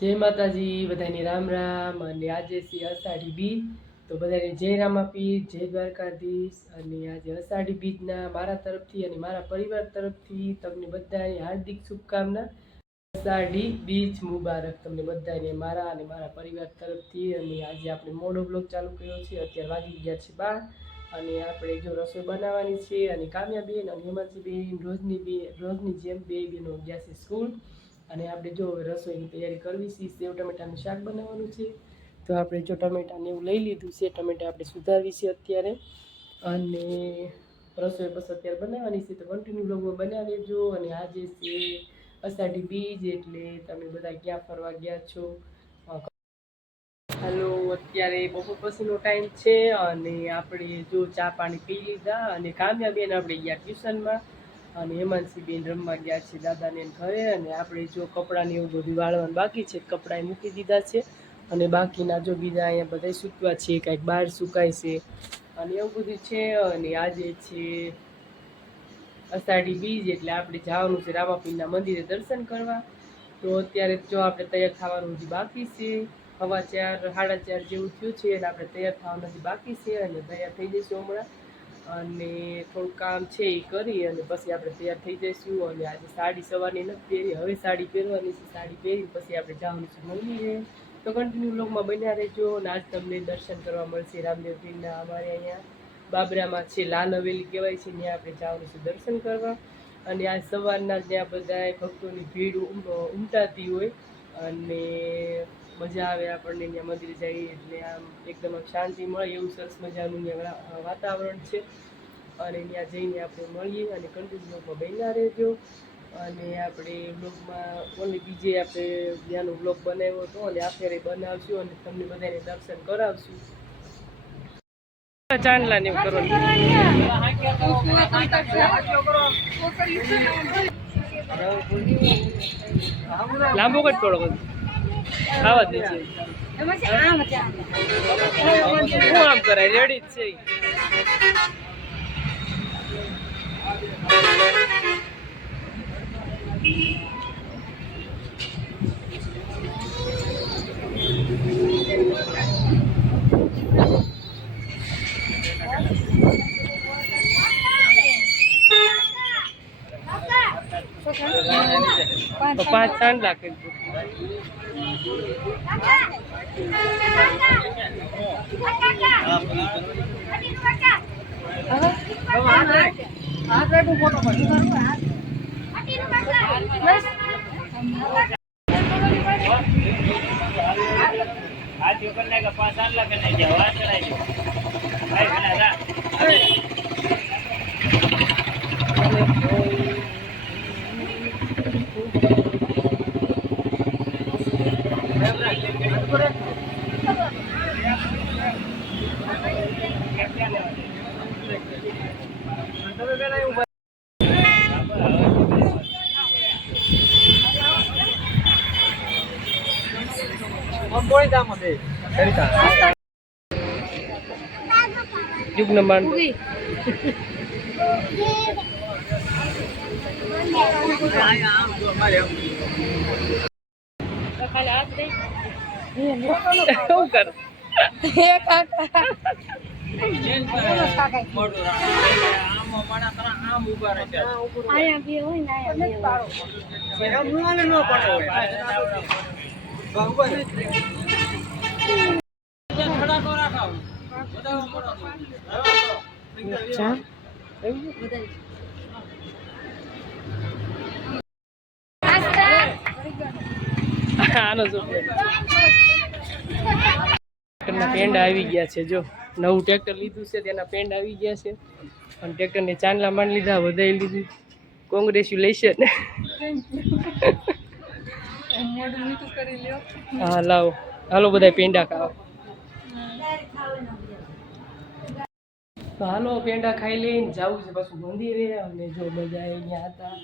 જય માતાજી બધાની રામ રામ અને આજે છે અષાઢી બીજ તો બધાને જય રામાપીર જય દ્વારકાધીશ અને આજે અષાઢી બીજના મારા તરફથી અને મારા પરિવાર તરફથી તમને બધાને હાર્દિક શુભકામના અષાઢી બીજ મુબારક તમને બધાને મારા અને મારા પરિવાર તરફથી અને આજે આપણે મોડો બ્લોગ ચાલુ કર્યો છે અત્યારે વાગી ગયા છે 12 અને આપણે જો રસોઈ બનાવવાની છે અને કામ્યાબેન અને હિમાંશીબેન રોજની જેમ બે બહેનો ગયા છે સ્કૂલ અને આપણે જો રસોઈની તૈયારી કરવી છે સેવ ટમેટાનું શાક બનાવવાનું છે તો આપણે જો ટમેટાને એવું લઈ લીધું છે ટમેટા આપણે સુધારવી છે અત્યારે અને રસોઈ બસ અત્યારે બનાવવાની છે તો કન્ટિન્યુ બ્લોગમાં બનાવી લેજો અને આજે છે અષાઢી બીજ એટલે તમે બધા ક્યાં ફરવા ગયા છો હેલો અત્યારે બપોર પછીનો ટાઈમ છે અને આપણે જો ચા પાણી પી લીધા અને કામ્યાબેન આપણે ગયા ટ્યુશનમાં અને હેમાંશીબેન રમવા ગયા છે દાદાને ઘરે અને આપણે જો કપડાને એવું બધું વાળવાનું બાકી છે કપડાં મૂકી દીધા છે અને બાકીના જો બીજા અહીંયા બધા સૂકવા છે કાંઈક બહાર સુકાય છે અને એવું બધું છે અને આજે છે અષાઢી બીજ એટલે આપણે જવાનું છે રામાપીરના મંદિરે દર્શન કરવા તો અત્યારે જો આપણે તૈયાર થવાનું હજી બાકી છે 4:15 4:30 જેવું થયું છે અને આપણે તૈયાર થવાનું હજી બાકી છે અને તૈયાર થઈ જઈશું હમણાં અને થોડું કામ છે એ કરી અને પછી આપણે તૈયાર થઈ જઈશું અને આજે સાડી સવારની નથી પહેરી હવે સાડી પહેરવાની છે સાડી પહેરી પછી આપણે જવાનું છે મંદિરે તો કન્ટિન્યુ બ્લોગમાં બન્યા રહેજો અને આજ તમને દર્શન કરવા મળશે રામદેવપીરના અમારે અહીંયા બાબરામાં છે લાલ હવેલી કહેવાય છે ત્યાં આપણે જવાનું છે દર્શન કરવા અને આજ સવારના જ્યાં બધા ભક્તોની ભીડ ઉમટાતી હોય અને મજા આવે આપણને ત્યાં મંદિરે જઈએ એટલે આમ એકદમ શાંતિ મળે એવું સરસ મજાનું ત્યાં વાતાવરણ છે અને ત્યાં જઈને આપણે મળીએ અને કન્ટિન્યુમાં બન્યા રહેજો અને આપણે બ્લોગમાં ઓનલી બીજે આપણે ત્યાંનો બ્લોગ બનાવ્યો હતો અને આપણે બનાવશું અને તમને બધાને દર્શન કરાવશું ચાંદલા ને કરો લાંબો કટ થોડો બધું આવા જ છે હું આમ કરાય રેડી જ છે 5 ચાંદલા કરી યુગના માન આનો ટ્રેક્ટરના પેન્ડ આવી ગયા છે જો નવું ટ્રેક્ટર લીધું છે તેના પેન્ડ આવી ગયા છે અને ટ્રેક્ટરને ચાંદલા માંડી લીધા વધારી લીધું કોંગ્રેચ્યુલેશન હા લાવો હાલો બધા પેંડા ખાવા તો હાલો પેંડા ખાઈ લઈને જવું છે પાછું મંદિરે અને જો બધા અહીંયા હતા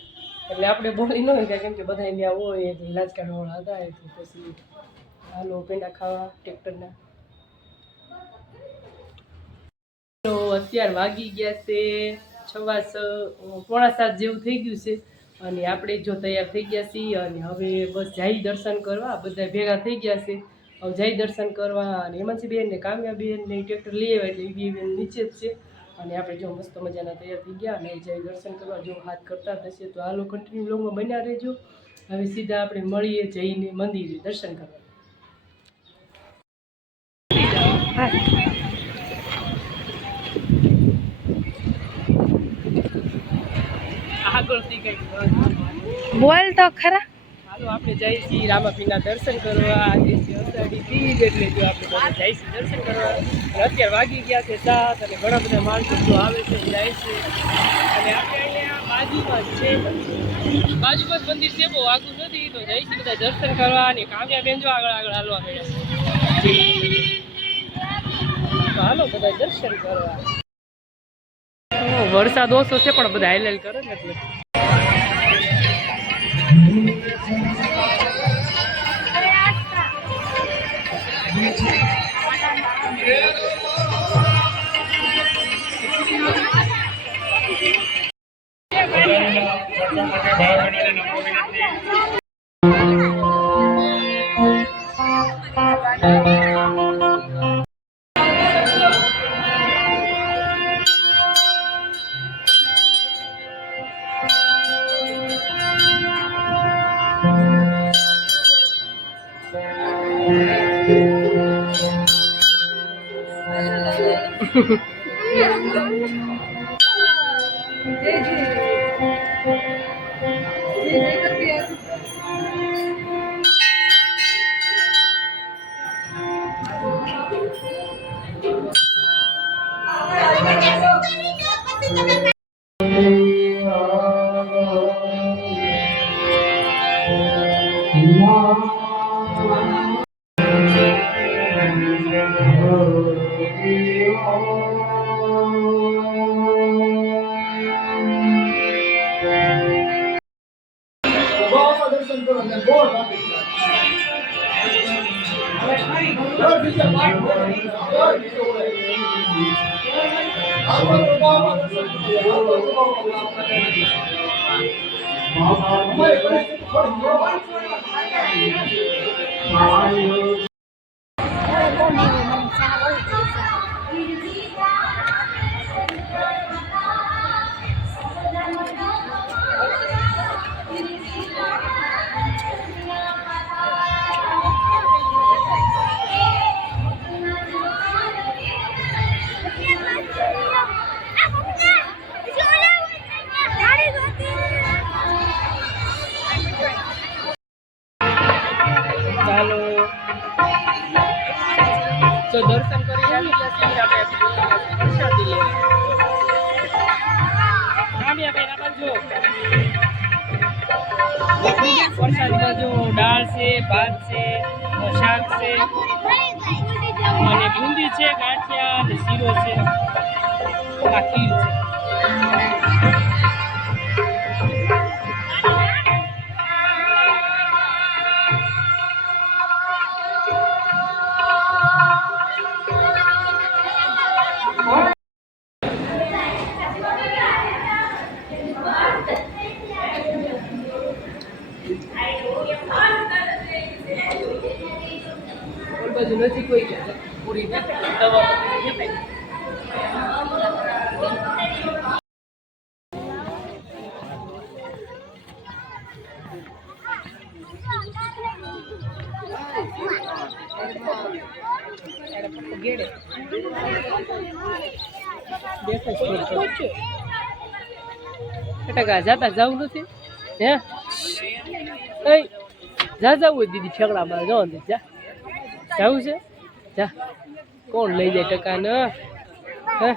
એટલે આપણે બોલી ન હોય કેમ કે બધા અહીંયા હોય એટલે રાજકારણવાળા હતા એટલે પછી હાલો પેંડા ખાવા ટ્રેક્ટરના તો અત્યારે વાગી ગયા છે 6:15 જેવું થઈ ગયું છે અને આપણે જો તૈયાર થઈ ગયા છીએ અને હવે બસ જાય દર્શન કરવા, બધા ભેગા થઈ ગયા છે. હવે જાય દર્શન કરવા અને હેમાંસી બેન ને કામ્યા બેન ને ટ્રેક્ટર લઈ આવ્યા એટલે એ બેન નીચે જ છે. અને આપણે જો મસ્ત મજાના તૈયાર થઈ ગયા અને જાય દર્શન કરવા. જો હાથ કરતા થશે તો હાલો કન્ટિન્યુ બ્લોગમાં બન્યા રહેજો. હવે સીધા આપણે મળીએ જઈને મંદિરે દર્શન કરવા. બોલ તો ખરા. હાલો આપણે જઈએ છીએ રામાપીરના દર્શન કરવા. આજે છે અષાઢી બીજ એટલે જો આપણે બધા જઈએ છીએ દર્શન કરવા. અને અત્યારે વાગી ગયા છે 7 અને ઘણા બધા માણસો જો આવે છે જાય છે. અને આપણે અહીંયા બાજુમાં જ છે, બાજુમાં જ મંદિર છે, બહુ આગું નથી. તો જઈએ છીએ બધા દર્શન કરવા. અને કામ્યા બેન જો આગળ હાલવા મળ્યા. તો હાલો બધા દર્શન કરવા. વરસાદ ઓછો છે પણ બધા હાઈલાઈટ કરે ને એટલે તો દર્શન કરી આવી ગયા છીએ. આપણે પ્રસાદી લઈએ. પ્રસાદીમાં જો દાળ છે, ભાત છે, શાક છે અને બુંદી છે, ગાંઠિયા અને શીરો છે, આ ખીર છે. બાજુ નથી કોઈ પૂરી ગેડે ટકા જાતા જવું નથી હે જા જવું હોય દીદી ઠેકડા મારે જવા દે જા જવું છે જા કોણ લઈ જાય ટકા ને હે